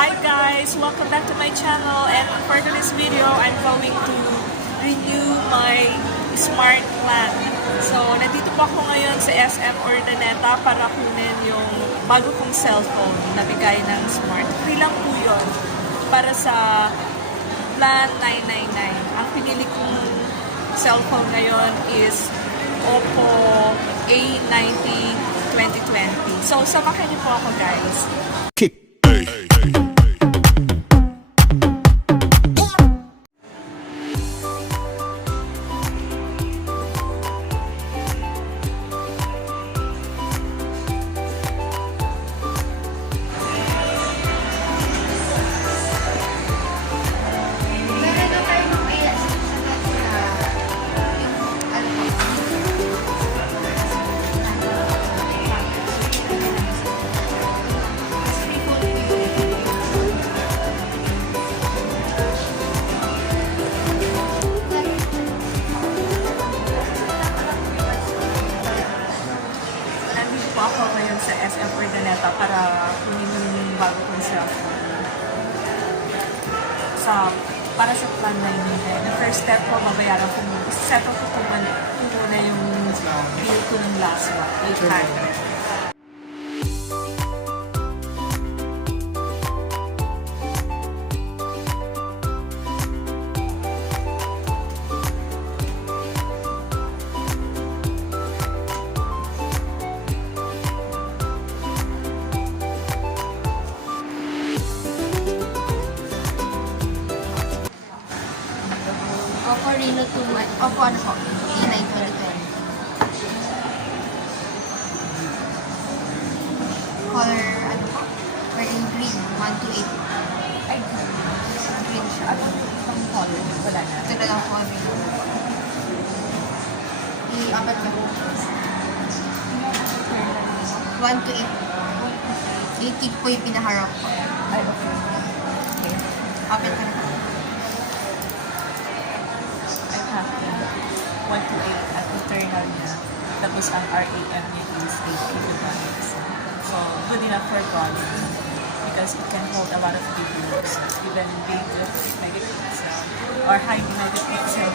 Hi guys! Welcome back to my channel, and for today's video, I'm going to renew my smart plan. So, nandito po ako ngayon sa SM Urdaneta para kunin yung bago kong cellphone na bigay ng smart. Free lang po yun para sa plan 999. Ang pinili kong cellphone ngayon is Oppo A90 2020. So, samahan niyo po ako guys. Ako ngayon sa SM Urdaneta para kunin yung bago kong cellphone para sa plan 999. The first step ko, mabayaran ko muna. Settle ko muna yung bill ko ng last month, 800. Oppo Reno 2, Oppo ano po? A9 2020. Color ano po? Or in green, 128. Ay, Green siya. ano itong color? Wala na. Ito na lang po kami. I-apat ka po. 1 to 8. 80 po yung pinaharap po. Ay, okay. Okay. Apat ka na po. I'm happy. 128 at eternal na. Tapos ang RAM niya is 8 gigabytes. So, good enough for quality. Because it can hold a lot of videos. Even big megapixel or high megapixel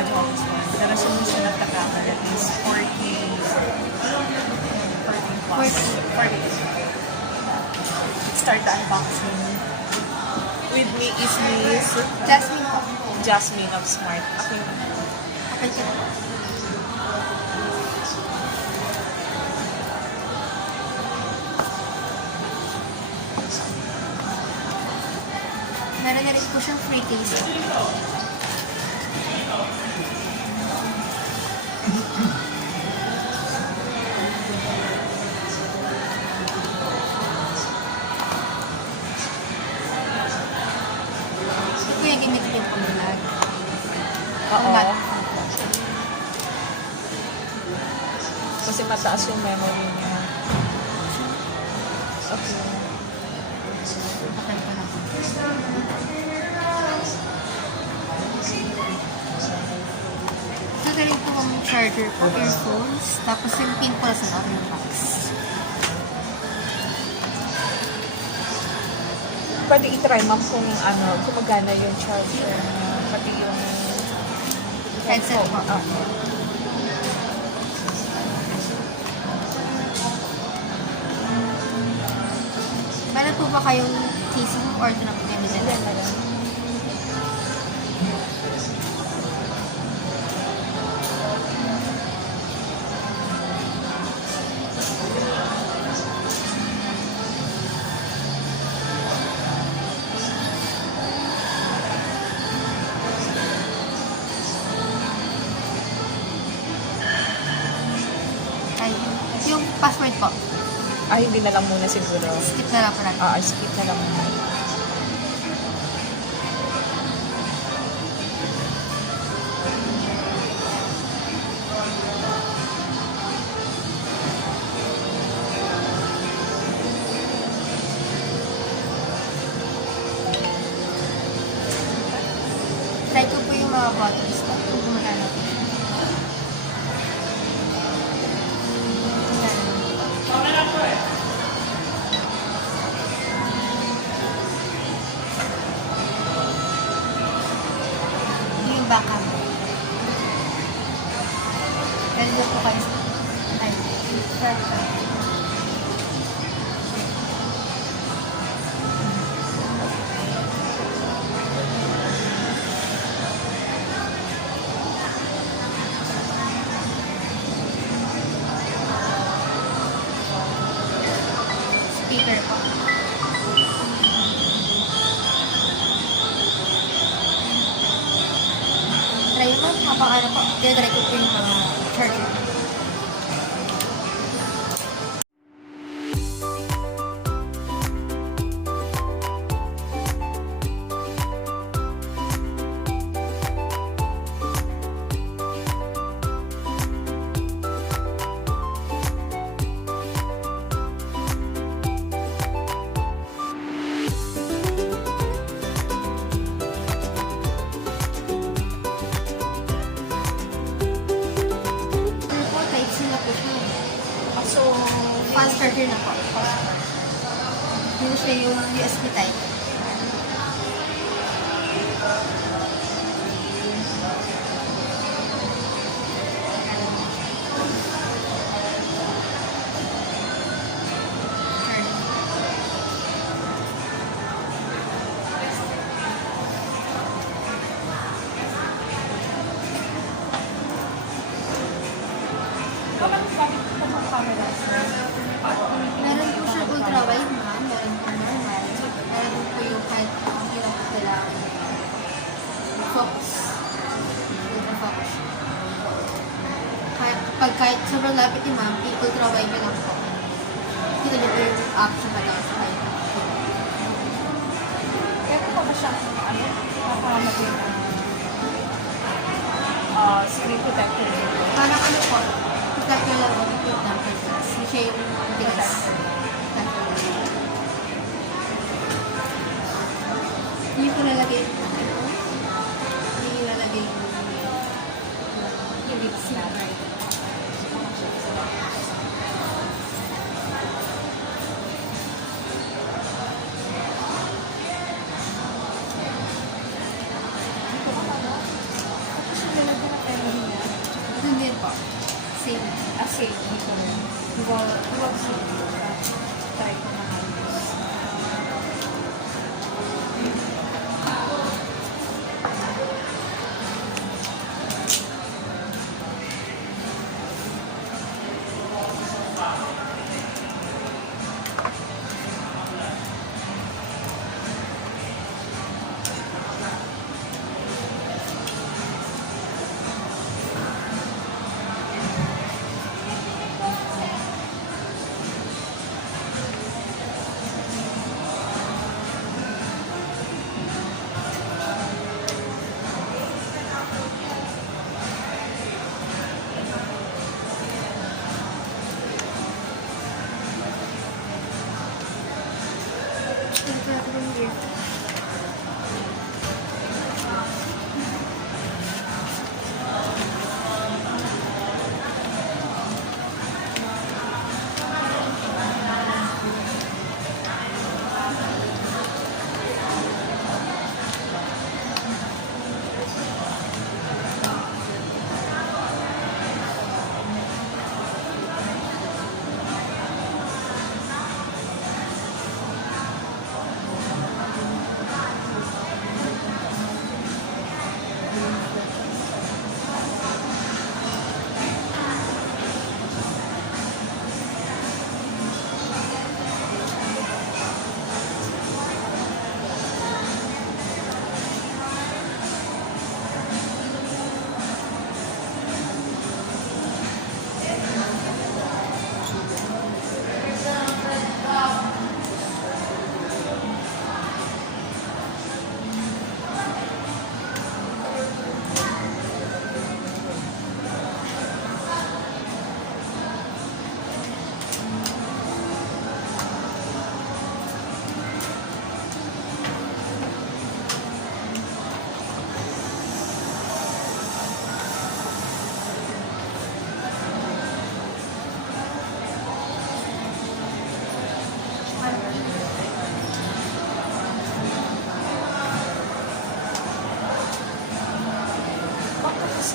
advanced one. The resolution of the camera is 14 plus. 40. Let's start the unboxing. With me is Miss Jasmine po. Jasmine of Smart. Okay. Apat ka na po. Meron na rin po siyang free taste. Ito yung gimmick yung pag-vlog. Oo. Kasi mataas yung memory niya. Okay. Apat ka na po. Ito na rin po ang charger po, earphones, tapos yung pin po sa other box. Pwede i-try ma'am kung gumagana yung charger. Pati yung Headset po. Meron po ba kayong casing or ito na po kayo Hindi, nila? madam. Ay, yung password po. Ay, hindi na lang muna siguro. Skip na lang po natin. Skip na lang muna. Try ko po yung mga buttons po. Kung gumagana po. Peter po. Try mo, habang ano po, dinadry ko po yung mga charger. Ano po, type C na po siya. So, Fast charger na po. Yun siya yung USB type. bakit po mga cameras na? Meron po siya ultra wide ma'am, meron po normal, meron po yung kahit hindi na po kailangan focus. Ultra focus. Kahit sobrang lapit ni ma'am, ultra wide na lang po. Kita niyo po yung app sa kanya sa kanya. Kaya po ba siya, ano, napakamagin screen protector dito? Parang ano po, protect nyo lang ang put number glass. Hindi siya yung bigas. Hindi ko lalagay yung hindi ko lalagay yung lips na. Tapos yung lalagyan ng memory niya, Doon din po. Same. same dito rin. Dual SIM. Try ko na ayos.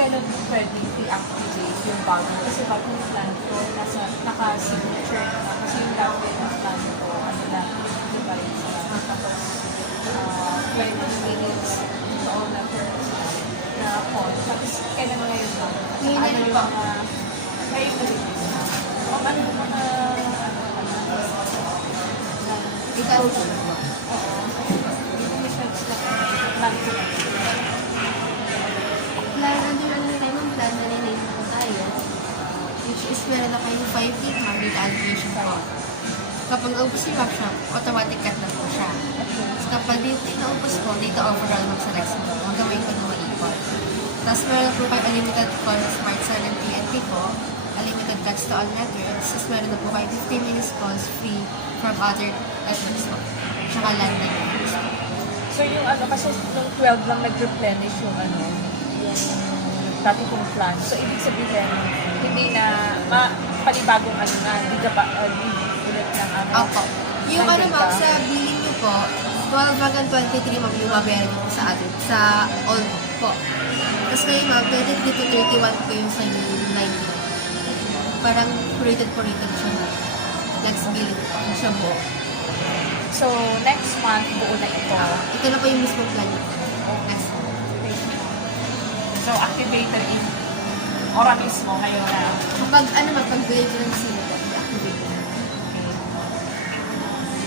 Kailan mo pwedeng i-activate yung bago? Kasi bago yung plan ko, naka-signature na. Kasi yung dati yung plan ko, ano lang, device lang. Tapos, 20 minutes doon na terms na phone. Tapos, kailan mo ngayon lang? Ano yung mga, ngayon na rin. O ano yung mga, Discuss. Plan, under ano tayo ng plan na nilate po tayo, which is meron na kayong 5 gig ma'am with allocation po. Kapag naubos si workshop, automatic cut na po siya. So kapag dito naubos po, data overall mag-select mo, ang gawin ko na maipon. Tapos meron po kayo unlimited call smart cell and TNT po, unlimited text to all networks, tapos meron na po kayo 15 minutes calls free from other networks po. Tsaka landline networks po. So yung ano, kasi nung 12 lang nag-replenish yung ano, yung dati kong plan. So ibig sabihin, hindi na, panibagong ano na, di ka pa, di ulit ng ano. Opo. Yung ng ano data. ma'am, sa billing nyo po, 12 hanggang 23 ma'am yung mabayaran nyo po sa atin, sa all po. Tapos ngayon ma'am, 23 to 31 po yung sa new line nyo. Parang rated siya ma'am. Next billing po, siya buo. So next month, buo na ito. Ito na po yung mismo plan nyo. Next month. So activated in ora mismo ngayon na. Kapag ano ma'am, pag billing ko ng sino po, i-activate ko. Okay.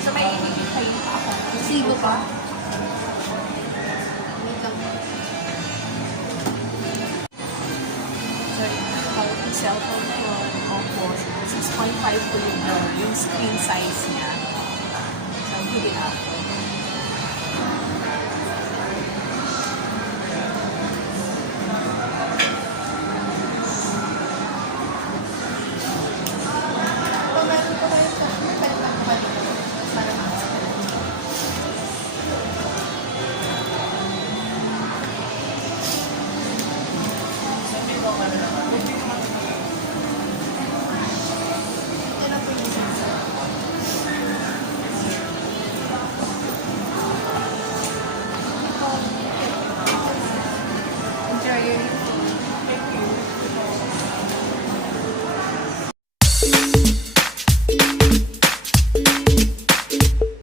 So may hinihintay ako. Sigo pa. Wait lang. Sorry, hawak yung cellphone ko. Opo, 6.5 po yung screen size niya. So, good enough.